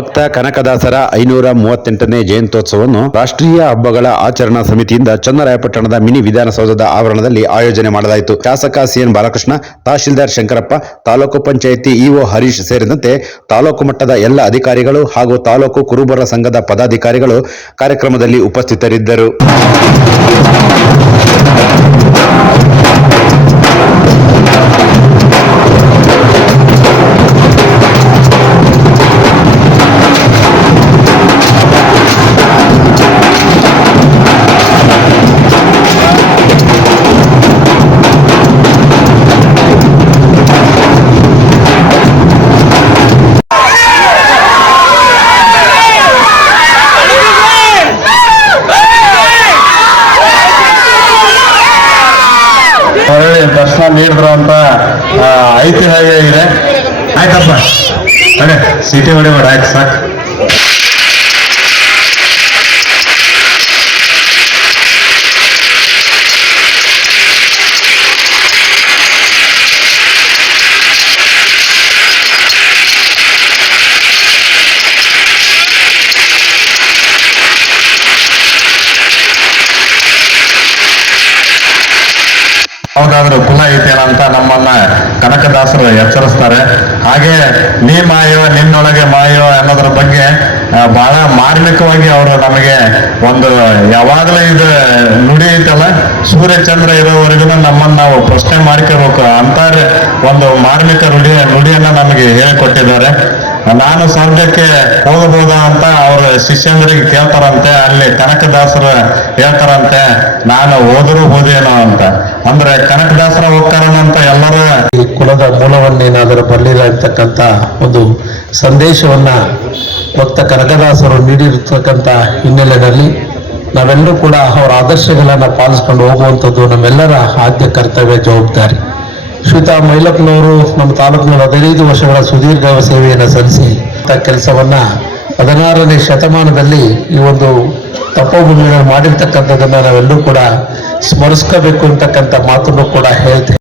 ಭಕ್ತ ಕನಕದಾಸರ 538ನೇ ಜಯಂತ್ಯೋತ್ಸವವನ್ನು ರಾಷ್ಟ್ರೀಯ ಹಬ್ಬಗಳ ಆಚರಣಾ ಸಮಿತಿಯಿಂದ ಚನ್ನರಾಯಪಟ್ಟಣದ ಮಿನಿ ವಿಧಾನಸೌಧದ ಆವರಣದಲ್ಲಿ ಆಯೋಜನೆ ಮಾಡಲಾಯಿತು. ಶಾಸಕ ಸಿಎನ್ ಬಾಲಕೃಷ್ಣ, ತಹಶೀಲ್ದಾರ್ ಶಂಕರಪ್ಪ, ತಾಲೂಕು ಪಂಚಾಯಿತಿ ಇಒ ಹರೀಶ್ ಸೇರಿದಂತೆ ತಾಲೂಕು ಮಟ್ಟದ ಎಲ್ಲ ಅಧಿಕಾರಿಗಳು ಹಾಗೂ ತಾಲೂಕು ಕುರುಬರ ಸಂಘದ ಪದಾಧಿಕಾರಿಗಳು ಕಾರ್ಯಕ್ರಮದಲ್ಲಿ ಉಪಸ್ಥಿತರಿದ್ದರು. ದರ್ಶನ ನೀಡಿದ್ರು ಅಂತ ಐತಿಹ್ಯ ಇದೆ. ಆಯ್ತಪ್ಪ, ಅದೇ ಸಿಟಿ ಹೊಡಿಬೇಡ, ಆಯ್ತು ಸಾಕು. ಹೌದಾದ್ರೂ ಕುಲ ಐತೇನಂತ ನಮ್ಮನ್ನ ಕನಕದಾಸರು ಎಚ್ಚರಿಸ್ತಾರೆ. ಹಾಗೆ ನೀ ಮಾಯೋ ನಿನ್ನೊಳಗೆ ಮಾಯೋ ಅನ್ನೋದ್ರ ಬಗ್ಗೆ ಬಹಳ ಮಾರ್ಮಿಕವಾಗಿ ಅವರು ನಮಗೆ ಒಂದು ಯಾವಾಗಲೂ ಇದು ನುಡಿ ಐತಲ್ಲ, ಸೂರ್ಯ ಚಂದ್ರ ಇರೋವರೆಗೂ ನಮ್ಮನ್ನು ನಾವು ಪ್ರಶ್ನೆ ಮಾಡ್ಕೋಬೇಕು ಅಂತಾರೆ. ಒಂದು ಮಾರ್ಮಿಕ ನುಡಿಯನ್ನ ನಮಗೆ ಹೇಳಿಕೊಟ್ಟಿದ್ದಾರೆ. ನಾನು ಸ್ವರ್ಗಕ್ಕೆ ಹೋಗಬಹುದಾ ಅಂತ ಅವ್ರ ಶಿಷ್ಯಂದ್ರಿಗೆ ಕೇಳ್ತಾರಂತೆ. ಅಲ್ಲಿ ಕನಕದಾಸರು ಹೇಳ್ತಾರಂತೆ, ನಾನು ಹೋದರೂ ಹೋದೇನೋ ಅಂತ. ಅಂದ್ರೆ ಕನಕದಾಸರ ಹೋಗ್ತಾರಂತ ಎಲ್ಲರೂ ಈ ಕುಲದ ಮೂಲವನ್ನೇನಾದರೂ ಬರಲಿಲ್ಲ ಇರ್ತಕ್ಕಂಥ ಒಂದು ಸಂದೇಶವನ್ನ ಭಕ್ತ ಕನಕದಾಸರು ನೀಡಿರ್ತಕ್ಕಂಥ ಹಿನ್ನೆಲೆಯಲ್ಲಿ ನಾವೆಲ್ಲರೂ ಕೂಡ ಅವರ ಆದರ್ಶಗಳನ್ನು ಪಾಲಿಸ್ಕೊಂಡು ಹೋಗುವಂಥದ್ದು ನಮ್ಮೆಲ್ಲರ ಆದ್ಯ ಕರ್ತವ್ಯ, ಜವಾಬ್ದಾರಿ. ಶ್ರೀತಾ ಮೈಲಪ್ಪನವರು ನಮ್ಮ ತಾಲೂಕಿನಲ್ಲಿ 15 ವರ್ಷಗಳ ಸುದೀರ್ಘ ಸೇವೆಯನ್ನು ಸಲ್ಲಿಸಿ ಕೆಲಸವನ್ನ 16ನೇ ಶತಮಾನದಲ್ಲಿ ಈ ಒಂದು ತಪೋಭೂಮಿಯನ್ನು ಮಾಡಿರ್ತಕ್ಕಂಥದ್ದನ್ನು ನಾವೆಲ್ಲರೂ ಕೂಡ ಸ್ಮರಿಸ್ಕೋಬೇಕು ಅಂತಕ್ಕಂಥ ಮಾತನ್ನು ಕೂಡ ಹೇಳ್ತೇವೆ.